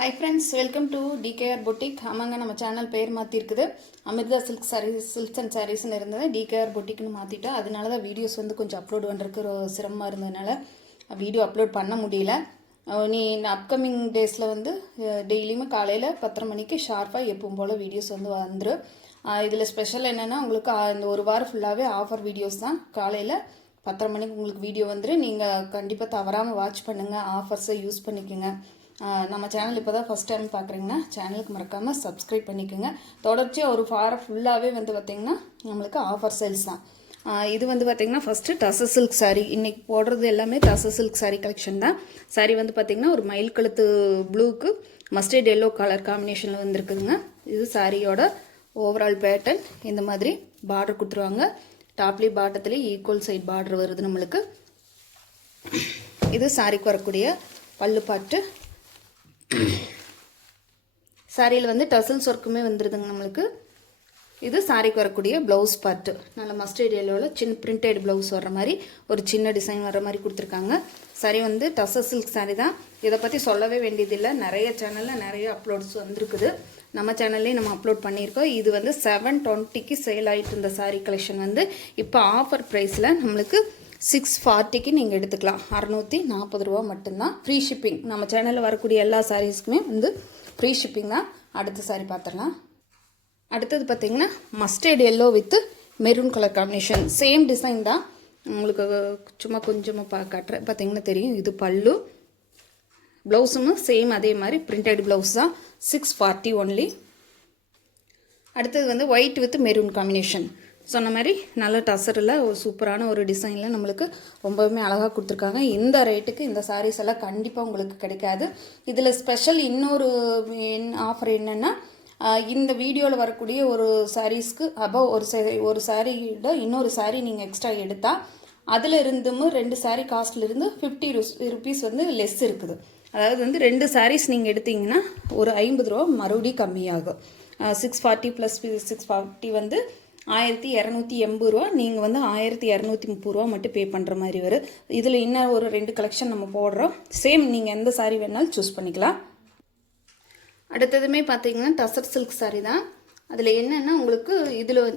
Hi friends, welcome to DKR Boutique. ஆமாங்க நம்ம channel பேர் மாற்றிருக்குது. அமிர்தா சில்க்ஸ் அண்ட் சாரீஸ்னு இருந்தது DKR Boutiqueனு மாற்றிட்டோம். அதனால தான் வீடியோஸ் வந்து கொஞ்சம் அப்லோட் பண்ணுறதுக்கு ஒரு சிரமமாக இருந்ததுனால வீடியோ அப்லோட் பண்ண முடியல. நீ அப்கமிங் டேஸில் வந்து டெய்லியுமே காலையில் 10:30 மணிக்கு ஷார்ப்பாக எப்பவும் போல் வீடியோஸ் வந்து வந்துடும். இதில் ஸ்பெஷல் என்னென்னா உங்களுக்கு இந்த ஒரு வாரம் ஃபுல்லாகவே ஆஃபர் வீடியோஸ் தான். காலையில் 10:30 மணிக்கு உங்களுக்கு வீடியோ வந்துடும். நீங்கள் கண்டிப்பாக தவறாமல் வாட்ச் பண்ணுங்கள், ஆஃபர்ஸை யூஸ் பண்ணிக்கோங்க. நம்ம சேனல் இப்போ தான் ஃபஸ்ட் டைம் பார்க்குறீங்கன்னா சேனலுக்கு மறக்காமல் சப்ஸ்கிரைப் பண்ணிக்கோங்க. தொடர்ச்சியாக ஒரு வாரம் ஃபுல்லாகவே வந்து பார்த்திங்கன்னா நம்மளுக்கு ஆஃபர் சேல்ஸ் தான். இது வந்து பார்த்திங்கன்னா ஃபஸ்ட்டு டசர் சில்க் சாரீ. இன்றைக்கி போடுறது எல்லாமே டசர் சில்க் சாரீ கலெக்ஷன் தான். சாரீ வந்து பார்த்திங்கன்னா ஒரு மயில் கழுத்து ப்ளூக்கு மஸ்டர்ட் எல்லோ கலர் காம்பினேஷனில் வந்துருக்குதுங்க. இது சாரியோட ஓவரால் பேட்டர்ன். இந்த மாதிரி பார்டர் கொடுத்துருவாங்க. டாப்லி பாட்டத்துலேயே ஈக்குவல் சைட் பார்டர் வருது நம்மளுக்கு. இது சாரிக்கு வரக்கூடிய பல்லு பாட்டு. சாரியில் வந்து டசல்ஸ் ஒர்க்குமே வந்துடுதுங்க நம்மளுக்கு. இது சாரிக்கு வரக்கூடிய ப்ளவுஸ் பார்ட்டு. நல்ல மஸ்டர்ட் எல்லோவில் சின்ன பிரிண்டட் ப்ளவுஸ் வர்ற மாதிரி ஒரு சின்ன டிசைன் வர்ற மாதிரி கொடுத்துருக்காங்க. சாரி வந்து டசர் சில்க் சாரி தான். இதை பற்றி சொல்லவே வேண்டியதில்லை. நிறைய சேனலில் நிறைய அப்லோட்ஸ் வந்துருக்குது. நம்ம சேனல்லேயும் நம்ம அப்லோட் பண்ணியிருக்கோம். இது வந்து 720க்கு சேல் ஆகிட்டு இருந்த சாரீ கலெக்ஷன் வந்து இப்போ ஆஃபர் ப்ரைஸில் நம்மளுக்கு 640க்கு நீங்கள் எடுத்துக்கலாம். 640 ரூபா மட்டும்தான். Free shipping. நம்ம சேனலில் வரக்கூடிய எல்லா சாரீஸ்க்குமே வந்து ஃப்ரீ ஷிப்பிங் தான். அடுத்த சாரீ பார்த்துடலாம். அடுத்தது பார்த்திங்கன்னா mustard yellow with maroon colour combination. Same design தான். உங்களுக்கு சும்மா கொஞ்சமாக காட்டுறேன், பார்த்திங்கன்னா தெரியும். இது பல்லு. ப்ளவுஸும் சேம் அதே மாதிரி பிரிண்டட் ப்ளவுஸ் தான். 640 ஒன்லி. அடுத்தது வந்து ஒயிட் வித் மெரூன் காம்பினேஷன். சொன்ன மாதிரி நல்ல டசரில் ஒரு சூப்பரான ஒரு டிசைனில் நம்மளுக்கு ரொம்பவுமே அழகாக கொடுத்துருக்காங்க. இந்த ரேட்டுக்கு இந்த சாரீஸ் எல்லாம் கண்டிப்பாக உங்களுக்கு கிடைக்காது. இதில் ஸ்பெஷல் இன்னொரு ஆஃபர் என்னென்னா, இந்த வீடியோவில் வரக்கூடிய ஒரு சாரீஸ்க்கு அபவ் ஒரு சாரியோட இன்னொரு சாரீ நீங்கள் எக்ஸ்ட்ரா எடுத்தால் அதில் இருந்தும் 2 சாரீ காஸ்ட்லேருந்து 50 ருபீஸ் வந்து லெஸ் இருக்குது. அதாவது வந்து 2 சாரீஸ் நீங்கள் எடுத்தீங்கன்னா ஒரு 50 ரூபா மறுபடியும் கம்மியாகும். 640 ப்ளஸ் 640 வந்து 1280 ரூபா. நீங்கள் வந்து 1230 ரூபா மட்டும் பே பண்ணுற மாதிரி வரும். இதில் இன்னும் ஒரு 2 கலெக்ஷன் நம்ம போடுறோம். சேம் நீங்கள் எந்த சாரீ வேணாலும் சூஸ் பண்ணிக்கலாம். அடுத்ததுமே பார்த்தீங்கன்னா டசர் சில்க் சாரீ தான். அதில் என்னென்னா உங்களுக்கு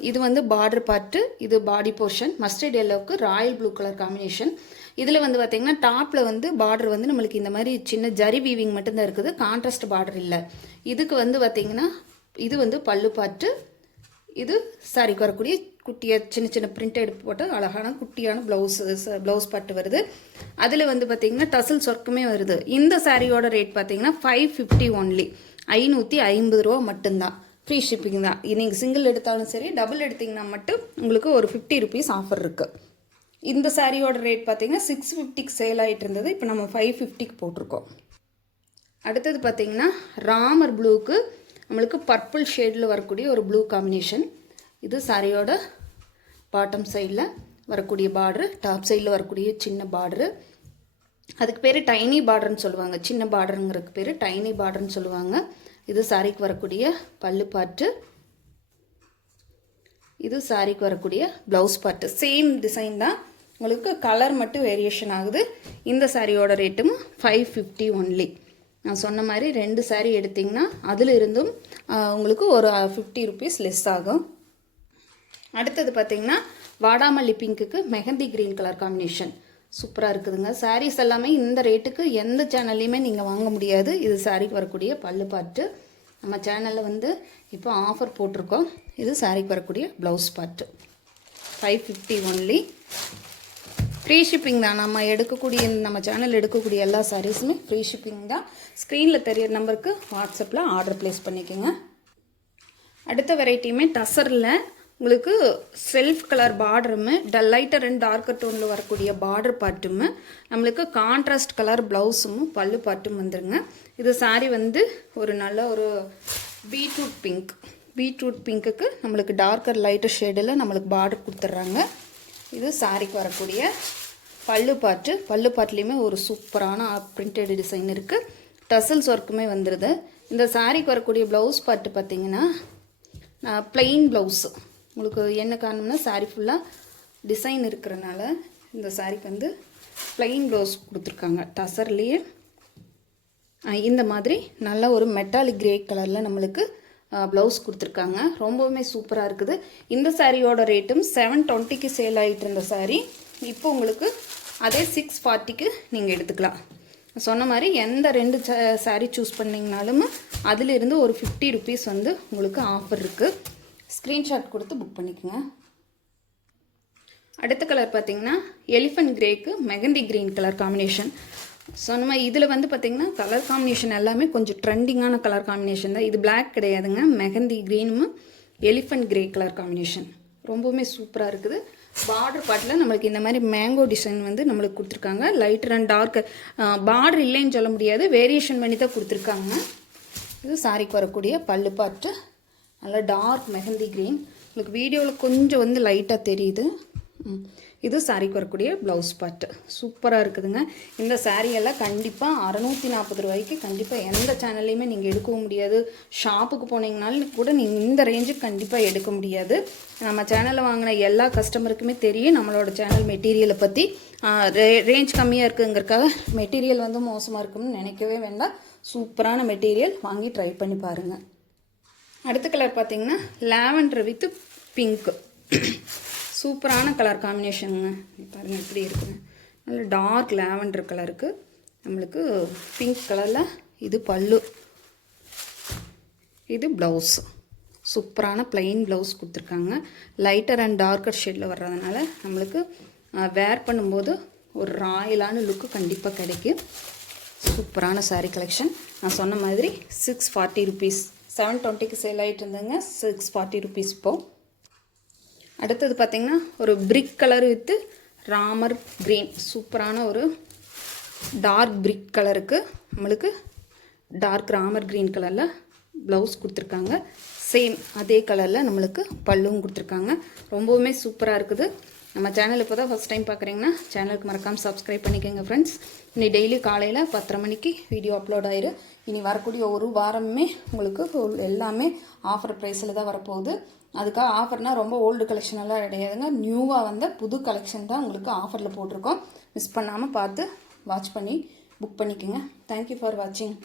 இது வந்து பார்டர் பார்ட்டு, இது பாடி போர்ஷன். மஸ்டர்ட் எல்லோவுக்கு ராயல் ப்ளூ கலர் காம்பினேஷன். இதில் வந்து பார்த்திங்கன்னா டாப்பில் வந்து பார்டர் வந்து நம்மளுக்கு இந்த மாதிரி சின்ன ஜரி வீவிங் மட்டும்தான் இருக்குது. கான்ட்ராஸ்ட் பார்டர் இல்லை. இதுக்கு வந்து பார்த்திங்கன்னா இது வந்து பல்லு பார்ட்டு. இது சாரிக்கு வரக்கூடிய குட்டியாக சின்ன சின்ன பிரிண்டட் போட்டு அழகான குட்டியான ப்ளவுஸ் பார்ட்டு வருது. அதில் வந்து பார்த்திங்கன்னா டசல்ஸ் ஒர்க்குமே வருது. இந்த சாரியோட ரேட் பார்த்திங்கன்னா 550 ஒன்லி. 550 ரூபா மட்டும்தான். ஃப்ரீ ஷிப்பிங் தான். நீங்கள் சிங்கிள் எடுத்தாலும் சரி, டபுள் எடுத்திங்கன்னா மட்டும் உங்களுக்கு ஒரு 50 ருபீஸ் ஆஃபர் இருக்குது. இந்த சாரியோட ரேட் பார்த்திங்கன்னா 650க்கு சேல் ஆகிட்டு இருந்தது. இப்போ நம்ம 550க்கு போட்டிருக்கோம். அடுத்தது பார்த்திங்கன்னா ராமர் ப்ளூக்கு நம்மளுக்கு பர்பிள் ஷேடில் வரக்கூடிய ஒரு ப்ளூ காம்பினேஷன். இது சாரியோட பாட்டம் சைடில் வரக்கூடிய பார்டரு, டாப் சைடில் வரக்கூடிய சின்ன பார்டரு. அதுக்கு பேர் டைனி பார்டர்னு சொல்லுவாங்க. சின்ன பார்டருங்கிறதுக்கு பேர் டைனி பார்டர்னு சொல்லுவாங்க. இது சாரிக்கு வரக்கூடிய பல்லு பார்ட்டு. இது சாரிக்கு வரக்கூடிய ப்ளவுஸ் பார்ட்டு. சேம் டிசைன் தான். உங்களுக்கு கலர் மட்டும் வேரியேஷன் ஆகுது. இந்த சாரியோட ரேட்டும் 550 ஒன்லி. நான் சொன்ன மாதிரி 2 சாரீ எடுத்திங்கன்னா அதில் இருந்தும் உங்களுக்கு ஒரு 50 ருபீஸ் லெஸ் ஆகும். அடுத்தது பார்த்திங்கன்னா வாடாமல்லி பிங்க்குக்கு மெஹந்தி க்ரீன் கலர் காம்பினேஷன். சூப்பராக இருக்குதுங்க. சாரீஸ் எல்லாமே இந்த ரேட்டுக்கு எந்த சேனல்லையுமே நீங்கள் வாங்க முடியாது. இது சாரிக்கு வரக்கூடிய பல்லு பார்ட்டு. நம்ம சேனலில் வந்து இப்போ ஆஃபர் போட்டிருக்கோம். இது சாரிக்கு வரக்கூடிய blouse part. 550 only. Free shipping தான். நம்ம சேனல் எடுக்கக்கூடிய எல்லா சாரீஸுமே ஃப்ரீ ஷிப்பிங் தான். ஸ்க்ரீனில் தெரியற நம்பருக்கு வாட்ஸ்அப்பில் ஆர்டர் ப்ளேஸ் பண்ணிக்கோங்க. அடுத்த வெரைட்டியுமே டசரில் உங்களுக்கு செல்ஃப் கலர் பார்டருமே லைட்டர் அண்ட் டார்க்கர் டோனில் வரக்கூடிய பார்டர் பார்ட்டுமே நம்மளுக்கு கான்ட்ராஸ்ட் கலர் ப்ளவுஸும் பல்லு பார்ட்டும் வந்துருங்க. இது சாரீ வந்து ஒரு நல்ல ஒரு பீட்ரூட் பிங்க்குக்கு நம்மளுக்கு டார்க்கர் லைட்டர் ஷேடில் நம்மளுக்கு பார்டர் கொடுத்துட்றாங்க. இது சாரிக்கு வரக்கூடிய பல்லு பார்ட்டு. பல்லு பார்ட்லேயுமே ஒரு சூப்பரான பிரிண்டட் டிசைன் இருக்குது. டசல்ஸ் ஒர்க்குமே வந்துடுது. இந்த சாரிக்கு வரக்கூடிய ப்ளவுஸ் பார்ட்டு பார்த்திங்கன்னா ப்ளெயின் ப்ளவுஸு. உங்களுக்கு என்ன காரணம்னா சாரீ ஃபுல்லாக டிசைன் இருக்கிறனால இந்த சாரிக்கு வந்து ப்ளெயின் ப்ளவுஸ் கொடுத்துருக்காங்க. டசர்லேயே இந்த மாதிரி நல்ல ஒரு மெட்டாலிக் கிரே கலரில் நம்மளுக்கு ப்ளவுஸ் கொடுத்துருக்காங்க. ரொம்பவுமே சூப்பராக இருக்குது. இந்த சாரியோட ரேட்டும் 720க்கு சேல் ஆகிட்டு இருந்த சாரீ இப்போ உங்களுக்கு அதே 640க்கு நீங்கள் எடுத்துக்கலாம். சொன்ன மாதிரி எந்த 2 சாரீ சூஸ் பண்ணிங்கனாலும் அதிலிருந்து ஒரு 50 ருபீஸ் வந்து உங்களுக்கு ஆஃபர் இருக்குது. ஸ்க்ரீன்ஷாட் கொடுத்து புக் பண்ணிக்கோங்க. அடுத்த கலர் பார்த்திங்கன்னா எலிஃபண்ட் கிரேக்கு மெகந்தி க்ரீன் கலர் காம்பினேஷன். சொன்ன மாதிரி இதில் வந்து பார்த்திங்கன்னா கலர் காம்பினேஷன் எல்லாமே கொஞ்சம் ட்ரெண்டிங்கான கலர் காம்பினேஷன் தான். இது பிளாக் கிடையாதுங்க. மெகந்தி க்ரீனும் எலிஃபண்ட் கிரே கலர் காம்பினேஷன் ரொம்பவுமே சூப்பராக இருக்குது. பார்டர் பார்ட்டில் நம்மளுக்கு இந்த மாதிரி மேங்கோ டிசைன் வந்து நம்மளுக்கு கொடுத்துருக்காங்க. லைட்டர் அண்ட் டார்க் பார்டர் இல்லைன்னு சொல்ல முடியாது, வேரியேஷன் பண்ணி தான் கொடுத்துருக்காங்க. இது சாரிக்கு வரக்கூடிய பல்லு பார்ட்டு நல்லா டார்க் மெஹந்தி க்ரீன். உங்களுக்கு வீடியோவில் கொஞ்சம் வந்து லைட்டாக தெரியுது. இது சாரிக்கு வரக்கூடிய ப்ளவுஸ் பார்ட்டு சூப்பராக இருக்குதுங்க. இந்த சாரியெல்லாம் கண்டிப்பாக 640 ரூபாய்க்கு கண்டிப்பாக எந்த சேனல்லையுமே நீங்கள் எடுக்கவும் முடியாது. ஷாப்புக்கு போனீங்கனாலும் கூட நீங்கள் இந்த ரேஞ்சுக்கு கண்டிப்பாக எடுக்க முடியாது. நம்ம சேனலில் வாங்கின எல்லா கஸ்டமருக்குமே தெரியும் நம்மளோட சேனல் மெட்டீரியலை பற்றி. ரேஞ்ச் கம்மியாக இருக்குங்கிறக்காக மெட்டீரியல் வந்து மோசமாக இருக்குன்னு நினைக்கவே வேண்டாம். சூப்பரான மெட்டீரியல் வாங்கி ட்ரை பண்ணி பாருங்கள். அடுத்த கலர் பார்த்திங்கன்னா லாவெண்டர் வித் பிங்க்கு. சூப்பரான கலர் காம்பினேஷனுங்க. பாருங்கள் எப்படி இருக்குங்க. நல்ல டார்க் லாவெண்டர் கலருக்கு நம்மளுக்கு பிங்க் கலரில் இது பல்லு, இது ப்ளவுஸ். சூப்பரான ப்ளைன் ப்ளவுஸ் கொடுத்துருக்காங்க. லைட்டர் அண்ட் டார்க்கர் ஷேடில் வர்றதுனால நம்மளுக்கு வேர் பண்ணும்போது ஒரு ராயலான லுக்கு கண்டிப்பாக கிடைக்கும். சூப்பரான சாரீ கலெக்ஷன். நான் சொன்ன மாதிரி 640 ருபீஸ். 720க்கு சேல் ஆகிட்டு இருந்தேங்க. 640 ருபீஸ் இப்போது. அடுத்தது பார்த்திங்கன்னா ஒரு brick colour with Ramar green. சூப்பரான ஒரு டார்க் பிரிக் கலருக்கு நம்மளுக்கு டார்க் ராமர் க்ரீன் கலரில் ப்ளவுஸ் கொடுத்துருக்காங்க. சேம் அதே கலரில் நம்மளுக்கு பல்லுவும் கொடுத்துருக்காங்க. ரொம்பவுமே சூப்பராக இருக்குது. நம்ம சேனல் இப்போ தான் ஃபஸ்ட் டைம் பார்க்குறீங்கன்னா சேனலுக்கு மறக்காமல் சப்ஸ்கிரைப் பண்ணிக்கோங்க ஃப்ரெண்ட்ஸ். இனி டெய்லி காலையில் 10:30 மணிக்கு வீடியோ அப்லோட் ஆயிரு. இனி வரக்கூடிய ஒரு வாரமே உங்களுக்கு எல்லாமே ஆஃபர் ப்ரைஸில் தான் வரப்போகுது. அதுக்காக ஆஃபர்னால் ரொம்ப ஓல்டு கலெக்ஷன் எல்லாம் கிடையாதுங்க. நியூவாக வந்த புது கலெக்ஷன் தான் உங்களுக்கு ஆஃபரில் போட்டிருக்கோம். மிஸ் பண்ணாமல் பார்த்து வாட்ச் பண்ணி புக் பண்ணிக்கோங்க. தேங்க்யூ ஃபார் வாட்சிங்.